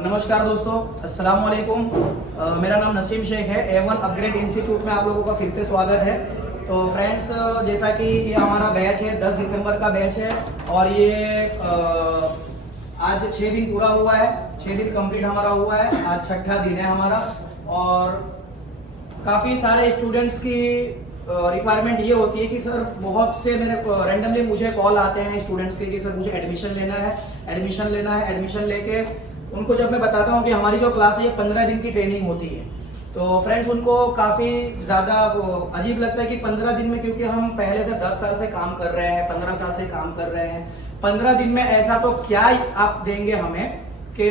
नमस्कार दोस्तों, अस्सलाम वालेकुम। मेरा नाम नसीम शेख है। A1 अपग्रेड इंस्टीट्यूट में आप लोगों का फिर से स्वागत है। तो फ्रेंड्स, जैसा कि ये हमारा बैच है, 10 दिसंबर का बैच है और ये आज 6 दिन पूरा हुआ है, 6 दिन कंप्लीट हमारा हुआ है। आज छठा दिन है हमारा और काफ़ी सारे स्टूडेंट्स की रिक्वायरमेंट ये होती है कि सर बहुत से मेरे रैंडमली मुझे कॉल आते हैं स्टूडेंट्स के कि सर मुझे एडमिशन लेना है। एडमिशन लेके उनको जब मैं बताता हूँ कि हमारी जो क्लास है ये 15 दिन की ट्रेनिंग होती है, तो फ्रेंड्स उनको काफ़ी ज़्यादा अजीब लगता है कि 15 दिन में, क्योंकि हम पहले से 10 साल से काम कर रहे हैं, 15 साल से काम कर रहे हैं, 15 दिन में ऐसा तो क्या आप देंगे हमें कि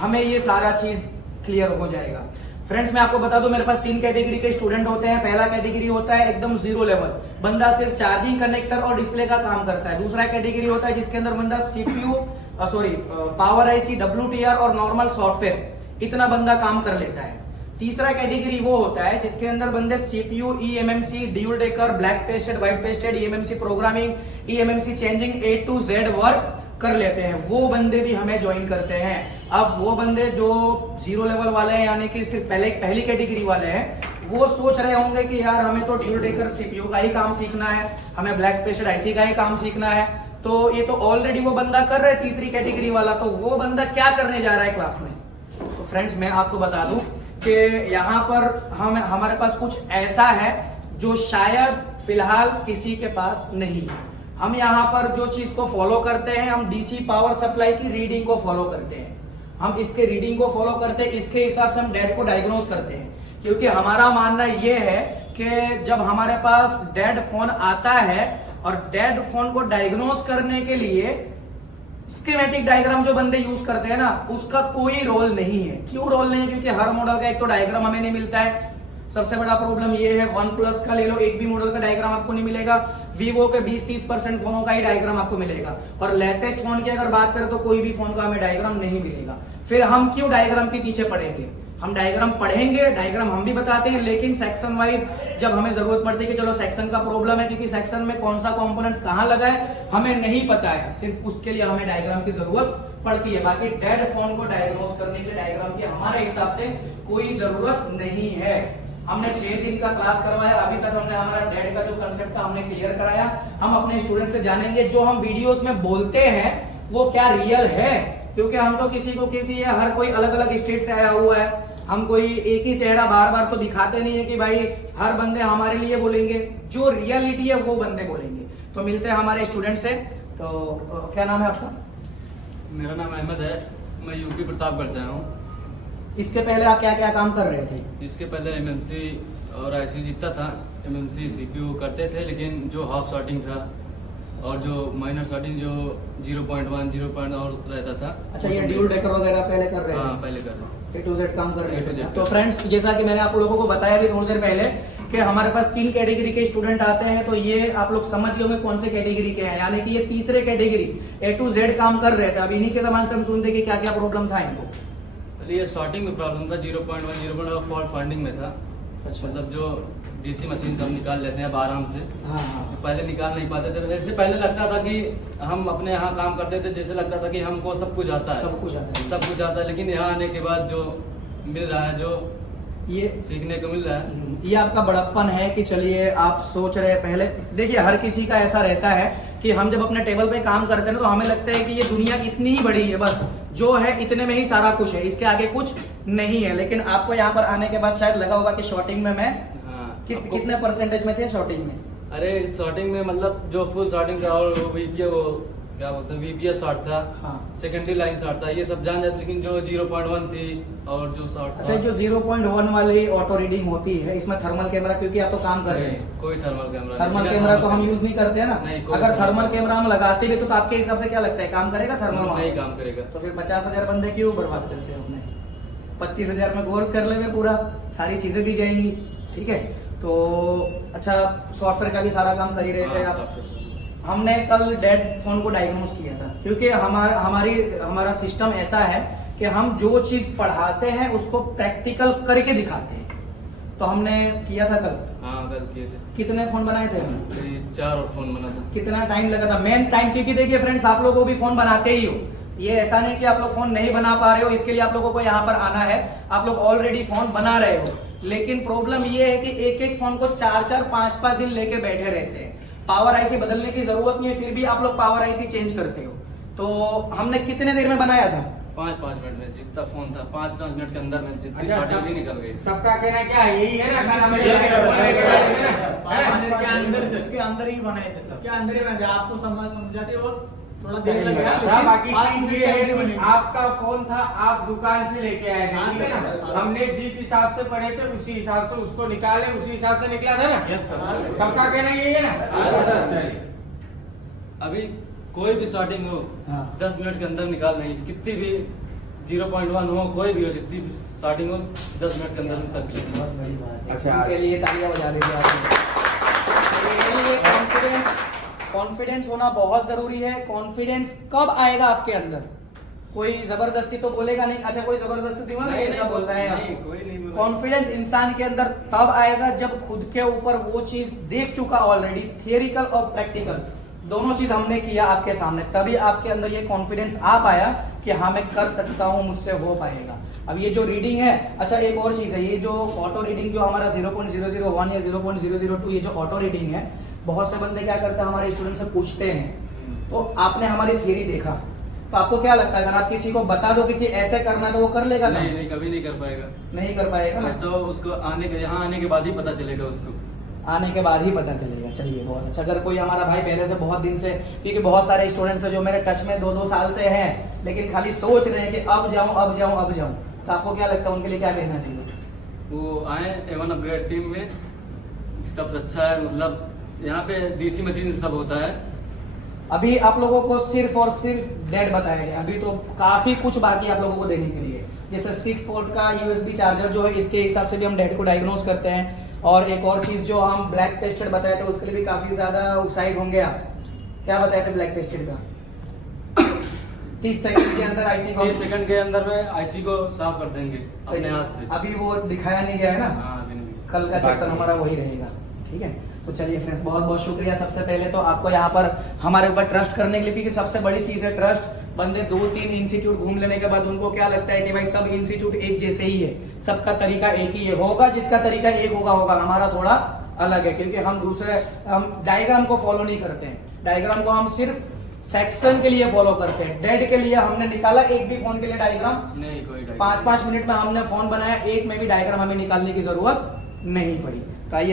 हमें ये सारा चीज़ क्लियर हो जाएगा। फ्रेंड्स, मैं आपको बता दूं, मेरे पास 3 कैटेगरी के स्टूडेंट होते हैं। पहला कैटेगरी होता है एकदम जीरो लेवल, बंदा सिर्फ चार्जिंग कनेक्टर और डिस्प्ले का काम करता है। दूसरा कैटेगरी होता है जिसके अंदर बंदा CPU पावर IC, WTR और नॉर्मल सॉफ्टवेयर इतना बंदा काम कर लेता है। तीसरा कैटेगरी वो होता है जिसके अंदर बंदे CPU, eMMC, dual decker, black pasted, white pasted, eMMC programming, eMMC changing, A to Z work कर लेते हैं। वो बंदे भी हमें ज्वाइन करते हैं। अब वो बंदे जो जीरो लेवल वाले हैं, यानी कि सिर्फ पहली कैटेगरी वाले हैं, वो सोच रहे होंगे कि यार हमें तो ड्यूल डेकर CPU का ही काम सीखना है, हमें ब्लैक पेस्टेड IC का ही काम सीखना है। तो ये तो ऑलरेडी वो बंदा कर रहा है तीसरी कैटेगरी वाला, तो वो बंदा क्या करने जा रहा है क्लास में। तो फ्रेंड्स, मैं आपको बता दूं कि यहाँ पर हमारे पास कुछ ऐसा है जो शायद फिलहाल किसी के पास नहीं है। हम यहाँ पर जो चीज को फॉलो करते हैं, हम DC पावर सप्लाई की रीडिंग को फॉलो करते हैं। हम इसके रीडिंग को फॉलो करते हैं, इसके हिसाब से हम डेड को डायग्नोज करते हैं। क्योंकि हमारा मानना यह है कि जब हमारे पास डेड फोन आता है और डेड फोन को डायग्नोज करने के लिए स्कीमेटिक डायग्राम जो बंदे यूज करते हैं ना, उसका कोई रोल नहीं है। क्यों रोल नहीं है? क्योंकि हर मॉडल का एक तो डायग्राम हमें नहीं मिलता है। सबसे बड़ा प्रॉब्लम ये है, OnePlus का ले लो, एक भी मॉडल का डायग्राम आपको नहीं मिलेगा। Vivo के 20-30% फोनों का ही डायग्राम आपको मिलेगा। और लेटेस्ट फोन की अगर बात करें तो कोई भी फोन का हमें डायग्राम नहीं मिलेगा। फिर हम क्यों डायग्राम के पीछे पड़ेंगे? हम डायग्राम पढ़ेंगे, डायग्राम हम भी बताते हैं, लेकिन सेक्शन वाइज जब हमें जरूरत पड़ती है कि चलो सेक्शन का प्रॉब्लम है, क्योंकि सेक्शन में कौन सा कंपोनेंट्स कहाँ लगा है हमें नहीं पता है, सिर्फ उसके लिए हमें डायग्राम की जरूरत पड़ती है। बाकी डेड फोन को डायग्नोज करने के लिए डायग्राम की हमारे हिसाब से कोई जरूरत नहीं है। हमने 6 दिन का क्लास करवाया, अभी तक हमने हमारा डेड का जो कंसेप्ट था हमने क्लियर कराया। हम अपने स्टूडेंट से जानेंगे जो हम वीडियोस में बोलते हैं वो क्या रियल है, क्योंकि हम तो किसी को, क्योंकि ये हर कोई अलग अलग स्टेट से आया हुआ है, हम कोई एक ही चेहरा बार बार तो दिखाते नहीं है कि भाई हर बंदे हमारे लिए बोलेंगे। जो रियलिटी है वो बंदे बोलेंगे। तो मिलते हैं हमारे स्टूडेंट से। तो क्या नाम है आपका? मेरा नाम अहमद है, मैं यूपी प्रतापगढ़ से हूँ। इसके पहले आप क्या क्या काम कर रहे थे? इसके पहले MMC और IC जीतता था। MMC CPU करते थे, लेकिन जो हाफ शॉर्टिंग था और जो माइनर शॉर्टिंग जो 0.1 0. और रहता था। अच्छा, ये ड्यूल डेकर वगैरह पहले कर रहे हैं? हाँ, पहले कर रहा हूँ। A to Z काम कर रहे हैं। तो फ्रेंड्स, जैसा कि मैंने आप लोगों को बताया भी थोड़ी देर पहले कि हमारे पास 3 कैटेगरी के स्टूडेंट आते हैं, तो ये आप लोग समझ गए होंगे कौन से कैटेगरी के हैं, यानी कि ये तीसरे कैटेगरी A to Z काम कर रहे थे। अब इन्हीं के जमाने से हम सुनते कि क्या क्या प्रॉब्लम था इनको। ये शॉर्टिंग में प्रॉब्लम था, 0.1 0. फॉल्ट फाइंडिंग में था। अच्छा, मतलब जो DC मशीन से हम निकाल लेते हैं अब आराम से। हाँ हाँ। पहले निकाल नहीं पाते थे। इससे पहले लगता था कि हम अपने यहाँ काम करते थे, जैसे लगता था कि हमको सब कुछ आता है, सब कुछ आता है। लेकिन यहाँ आने के बाद जो मिल रहा है, जो ये सीखने को मिल रहा है, ये आपका बड़प्पन है कि चलिए आप सोच रहे हैं। पहले देखिए, हर किसी का ऐसा रहता है कि हम जब अपने टेबल पे काम करते हैं ना, तो हमें लगता है कि ये दुनिया इतनी ही बड़ी है, बस जो है इतने में ही सारा कुछ है, इसके आगे कुछ नहीं है। लेकिन आपको यहाँ पर आने के बाद शायद लगा होगा कि शॉर्टिंग में मैं कितने परसेंटेज में थे शॉर्टिंग में? अरे शॉर्टिंग में मतलब जो फुल शॉर्टिंग था और क्या बोलते हैं VPS शॉर्ट था, हाँ, सेकेंडरी लाइन शॉर्ट था, ये सब जान जाते। लेकिन जो 0.1 थी और जो शॉर्ट, अच्छा, जो 0.1 वाली ऑटो रीडिंग होती है, इसमें थर्मल कैमरा, क्योंकि आप तो काम कर रहे हैं, कोई थर्मल कैमरा तो हम यूज नहीं करते हैं ना। अगर थर्मल कैमरा हम लगाते भी तो आपके हिसाब से क्या लगता है काम करेगा थर्मल? नहीं काम करेगा। तो फिर 50,000 बंदे क्यों बर्बाद करते हैं अपने? 25,000 में कोर्स कर ले, पूरा सारी चीजें दी जाएंगी। ठीक है, तो अच्छा, सॉफ्टवेयर का भी सारा काम कर ही रहे थे आप। हमने कल डेड फोन को डायग्नोज किया था, क्योंकि हमारा सिस्टम ऐसा है कि हम जो चीज पढ़ाते हैं उसको प्रैक्टिकल करके दिखाते हैं। तो हमने किया था कल। हाँ, कल किए थे। कितने फोन बनाए थे हमने? 4 और फोन बना था। कितना टाइम लगा था? मेन टाइम, क्योंकि देखिए फ्रेंड्स, आप लोग भी फोन बनाते ही हो, ये ऐसा नहीं कि आप लोग फोन नहीं बना पा रहे हो, इसके लिए आप लोगों को यहाँ पर आना है। आप लोग ऑलरेडी फोन बना रहे हो, लेकिन प्रॉब्लम ये है कि एक एक फोन को 4-4, 5-5 दिन लेके बैठे रहते हैं। पावर आईसी बदलने की जरूरत नहीं है, फिर भी आप लोग पावर आईसी चेंज करते हो। तो हमने कितने देर में बनाया था? 5-5 मिनट में जितना फोन था, 5-5 मिनट के अंदर में जितनी शॉर्टिंग भी निकल गई। सबका कहना क्या है, यही है ना? इसके अंदर ही बनाए थे सर, इसके अंदर ही बनाए थे। आपको समझाते वो थोड़ा देर लगेगा, बाकी चीज ये है कि आपका फोन था, आप दुकान से लेके आए थे, ठीक है ना? हमने जिस हिसाब से पढ़े थे उसी हिसाब से उसको निकाले, उसी हिसाब से निकला था ना? Yes sir. सबका कहना यही है ना? चलिए अभी कोई भी शॉर्टिंग हो, हाँ। 10 मिनट के अंदर निकाल नहीं, कितनी भी 0.1 हो, कोई भी हो, जितनी भी शॉर्टिंग हो 10 मिनट के अंदर में सब क्लियर। बहुत बड़ी बात है। अच्छा। उनके लिए तालियां बजा दीजिए आप। कॉन्फिडेंस होना बहुत जरूरी है। कॉन्फिडेंस कब आएगा आपके अंदर? कोई जबरदस्ती तो बोलेगा नहीं। अच्छा, कोई जबरदस्ती दीवाना ऐसा बोल रहा है? नहीं, कोई नहीं बोल रहा। कॉन्फिडेंस इंसान के अंदर तब आएगा जब खुद के ऊपर वो चीज देख चुका ऑलरेडी, थियरिकल और प्रैक्टिकल दोनों चीज हमने किया आपके सामने, तभी आपके अंदर ये कॉन्फिडेंस आ पाया कि हाँ मैं कर सकता हूँ, मुझसे हो पाएगा। अब ये जो रीडिंग है, अच्छा एक और चीज है, ये जो ऑटो रीडिंग जो हमारा 0.001 या 0.002 ये जो ऑटो रीडिंग है, बहुत से बंदे क्या करते हैं, हमारे स्टूडेंट से पूछते हैं। तो आपने हमारी थियरी देखा, तो आपको क्या लगता है अगर आप किसी को बता दोगे कि ऐसे करना है तो वो कर लेगा? नहीं नहीं, कभी नहीं कर पाएगा। नहीं कर पाएगा ना? ऐसा उसको यहाँ आने के बाद ही पता चलेगा उसको। आने के बाद ही पता चलेगा। चलिए बहुत अच्छा। अगर कोई हमारा भाई पहले से बहुत दिन से, क्योंकि बहुत सारे स्टूडेंट्स हैं जो मेरे टच में 2-2 साल से हैं, लेकिन खाली सोच रहे हैं कि अब जाऊं अब जाऊं अब जाऊं, तो आपको क्या लगता है उनके लिए क्या कहना चाहिए? वो आए A1 अपग्रेड टीम में, सबसे अच्छा है। मतलब यहाँ पे DC मशीन सब होता है। अभी आप लोगों को सिर्फ और सिर्फ डेड बताया गया, अभी तो काफी कुछ बाकी है आप लोगों को देने के लिए। जैसे 6 पोर्ट का USB चार्जर जो है, इसके हिसाब से भी हम डेड को डायग्नोज करते हैं। और एक और चीज जो हम ब्लैक पेस्टेड बताए थे, उसके लिए भी काफी ज्यादा उत्साहित होंगे आप। क्या बताए थे ब्लैक पेस्टेड का? 30 सेकंड के अंदर आईसी को 30 सेकंड के अंदर में आईसी को साफ कर देंगे अपने हाथ से। अभी वो दिखाया नहीं गया है ना? हाँ, अभी नहीं। कल का चैप्टर हमारा वही रहेगा, ठीक है? तो चलिए फ्रेंड्स, बहुत बहुत शुक्रिया सबसे पहले तो आपको यहाँ पर हमारे ऊपर ट्रस्ट करने के लिए, क्योंकि सबसे बड़ी चीज है ट्रस्ट। बंदे 2-3 इंस्टीट्यूट घूम लेने के बाद उनको क्या लगता है कि भाई सब इंस्टीट्यूट एक जैसे ही है, सबका तरीका एक ही है। होगा जिसका तरीका एक होगा, हमारा थोड़ा अलग है, क्योंकि हम डायग्राम को फॉलो नहीं करते हैं। डायग्राम को हम सिर्फ सेक्शन के लिए फॉलो करते हैं। डेड के लिए हमने निकाला एक भी फोन के लिए डायग्राम नहीं, कोई 5-5 मिनट में हमने फोन बनाया, एक में भी डायग्राम हमें निकालने की जरूरत नहीं पड़ी। तो आइए